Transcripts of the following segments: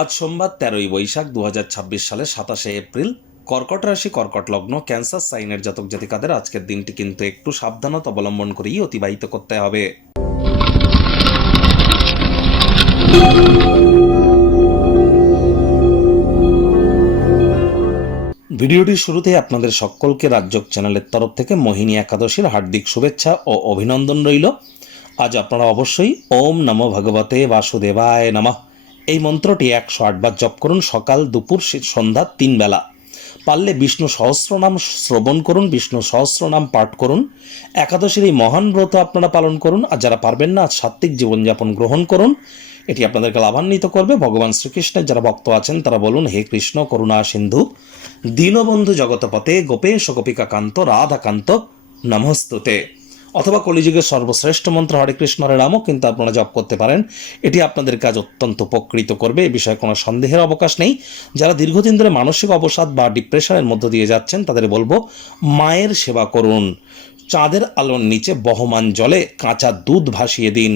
আজ সোমবার 13ই বৈশাখ 2026 সালের 27শে এপ্রিল। কর্কট রাশি, কর্কট লগ্ন, ক্যান্সার সাইনের জাতক জাতিকাদের আজকের দিনটি কিন্তু একটু সাবধানতা অবলম্বন করেই অতিবাহিত করতে হবে। ভিডিওটির শুরুতেই আপনাদের সকলকে রাজযোগ চ্যানেলের তরফ থেকে মোহিনী একাদশীর হার্দিক শুভেচ্ছা ও অভিনন্দন রইল। আজ আপনারা অবশ্যই ওম নমো ভগবতে বাসুদেবায় নমঃ এই মন্ত্রটি 108 বার জপ করুন, সকাল দুপুর সন্ধ্যা 3 বেলা। পারলে বিষ্ণু সহস্রনাম শ্রবণ করুন, বিষ্ণু সহস্রনাম পাঠ করুন। একাদশীর এই মহান ব্রত আপনারা পালন করুন। আর যারা পারবেন না, আজ সাত্ত্বিক জীবনযাপন গ্রহণ করুন, এটি আপনাদেরকে লাভান্বিত করবে। ভগবান শ্রীকৃষ্ণের যারা ভক্ত আছেন তারা বলুন, হে কৃষ্ণ করুণা সিন্ধু দীনবন্ধু জগতপতে গোপেশ গোপিকা কান্ত রাধাকান্ত নমস্তুতে। অথবা কলিযুগের সর্বশ্রেষ্ঠ মন্ত্র হরে কৃষ্ণ হরে রামও কিন্তু আপনারা জপ করতে পারেন। এটি আপনাদের কাজ অত্যন্ত উপকৃত করবে, এ বিষয়ে কোনো সন্দেহের অবকাশ নেই। যারা দীর্ঘদিন ধরে মানসিক অবসাদ বা ডিপ্রেশনের মধ্য দিয়ে যাচ্ছেন তাদের বলবো, মায়ের সেবা করুন। চাঁদের আলোর নিচে বহমান জলে কাঁচা দুধ ভাসিয়ে দিন।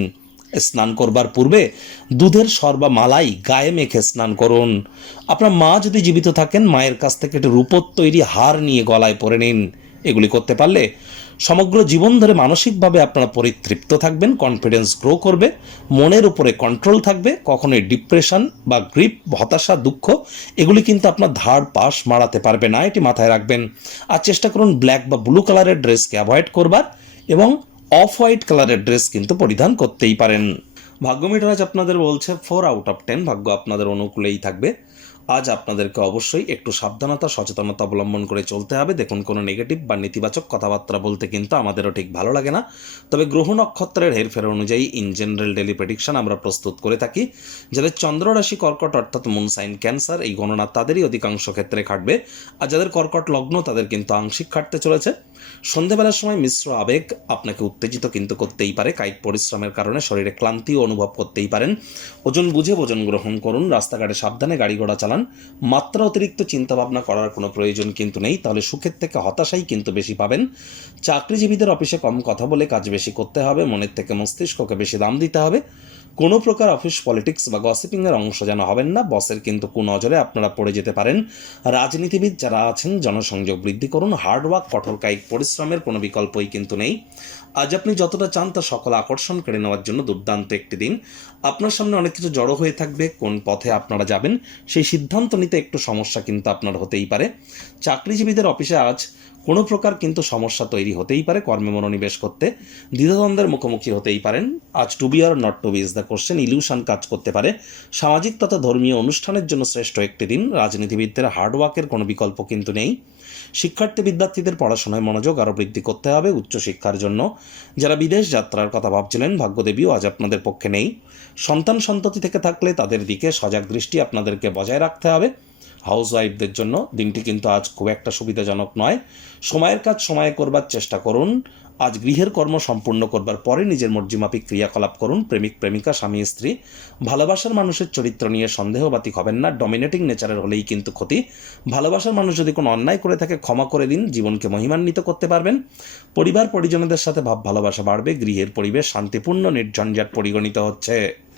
স্নান করবার পূর্বে দুধের সর বা মালাই গায়ে মেখে স্নান করুন। আপনার মা যদি জীবিত থাকেন, মায়ের কাছ থেকে একটি রূপোর তৈরি হার নিয়ে গলায় পরে নিন। এগুলি করতে পারলে সমগ্র জীবন ধরে মানসিকভাবে আপনারা পরিতৃপ্ত থাকবেন, কনফিডেন্স গ্রো করবে, মনের উপরে কন্ট্রোল থাকবে। কখনোই ডিপ্রেশন বা গ্রিপ, হতাশা, দুঃখ এগুলি কিন্তু আপনার ধার পাশ মারাতে পারবে না, এটি মাথায় রাখবেন। আর চেষ্টা করুন ব্ল্যাক বা ব্লু কালারের ড্রেসকে অ্যাভয়েড করবার, এবং অফ হোয়াইট কালারের ড্রেস কিন্তু পরিধান করতেই পারেন। ভাগ্য মিটার আজ আপনাদের বলছে 4/10, ভাগ্য আপনাদের অনুকূলেই থাকবে। আজ আপনাদেরকে অবশ্যই একটু সাবধানতা সচেতনতা অবলম্বন করে চলতে হবে। দেখুন, কোনো নেগেটিভ বা নেতিবাচক কথাবার্তা বলতে কিন্তু আমাদেরও ঠিক ভালো লাগে না, তবে গ্রহ নক্ষত্রের হেরফের অনুযায়ী ইন জেনারেল ডেলি প্রেডিকশন আমরা প্রস্তুত করে থাকি। যাদের চন্দ্র রাশি কর্কট অর্থাৎ মুন সাইন ক্যান্সার, এই গণনা তাদেরই অধিকাংশ ক্ষেত্রে খাটবে। আর যাদের কর্কট লগ্ন তাদের কিন্তু আংশিক খাটতে চলেছে। সন্ধেবেলার সময় মিশ্র আবেগ আপনাকে উত্তেজিত কিন্তু করতেই পারে। কায়িক পরিশ্রমের কারণে শরীরে ক্লান্তিও অনুভব করতেই পারেন। ওজন বুঝে ভোজন গ্রহণ করুন। রাস্তাঘাটে সাবধানে গাড়ি ঘোড়া চালান। মাত্রা অতিরিক্ত চিন্তাভাবনা করার কোনো প্রয়োজন কিন্তু নেই, তাহলে সুখের থেকে হতাশাই কিন্তু বেশি পাবেন। চাকরিজীবীদের অফিসে কম কথা বলে কাজ বেশি করতে হবে, মনের থেকে মস্তিষ্ককে বেশি দাম দিতে হবে। কোনো প্রকার অফিস পলিটিক্স বা গসিপিংয়ের অংশ যেন হবেন না, বসের কিন্তু কুনজরে আপনারা পড়ে যেতে পারেন। রাজনীতিবিদ যারা আছেন জনসংযোগ বৃদ্ধি করুন। হার্ডওয়ার্ক, কঠোর কায়িক পরিশ্রমের কোনো বিকল্পই কিন্তু নেই। আজ আপনি যতটা চান তা সকল আকর্ষণ কেড়ে নেওয়ার জন্য দুর্দান্ত একটি দিন। আপনার সামনে অনেক কিছু জড়ো হয়ে থাকবে, কোন পথে আপনারা যাবেন সেই সিদ্ধান্ত নিতে একটু সমস্যা কিন্তু আপনার হতেই পারে। চাকরিজীবীদের অফিসে আজ কোনো প্রকার কিন্তু সমস্যা তৈরি হতেই পারে। কর্মে মনোনিবেশ করতে দ্বিধাদ্বন্দ্বের মুখোমুখি হতেই পারেন। আজ to be or not to be is the question, illusion কাজ করতে পারে। সামাজিক তথা ধর্মীয় অনুষ্ঠানের জন্য শ্রেষ্ঠ একটি দিন। রাজনীতিবিদদের হার্ডওয়ার্কের কোনো বিকল্প কিন্তু নেই। শিক্ষার্থী বিদ্যার্থীদের পড়াশোনায় মনোযোগ আরও বৃদ্ধি করতে হবে উচ্চশিক্ষার জন্য। যারা বিদেশ যাত্রার কথা ভাবছিলেন, ভাগ্যদেবীও আজ আপনাদের পক্ষে নেই। সন্তান সন্ততি থেকে থাকলে তাদের দিকে সজাগ দৃষ্টি আপনাদেরকে বজায় রাখতে হবে। হাউসওয়াইফদের জন্য দিনটি কিন্তু আজ খুব একটা সুবিধাজনক নয়। সময়ের কাজ সময়ে করবার চেষ্টা করুন। আজ গৃহের কর্ম সম্পূর্ণ করবার পরে নিজের মর্জিমাফিক ক্রিয়াকলাপ করুন। প্রেমিক প্রেমিকা, স্বামী স্ত্রী, ভালোবাসার মানুষের চরিত্র নিয়ে সন্দেহবাতিক হবেন না। ডমিনেটিং নেচারের হলেই কিন্তু ক্ষতি। ভালোবাসার মানুষ যদি কোনো অন্যায় করে থাকে ক্ষমা করে দিন, জীবনকে মহিমান্বিত করতে পারবেন। পরিবার পরিজনদের সাথে ভাব ভালোবাসা বাড়বে। গৃহের পরিবেশ শান্তিপূর্ণ, নির্ঝঞ্ঝাট পরিগণিত হচ্ছে।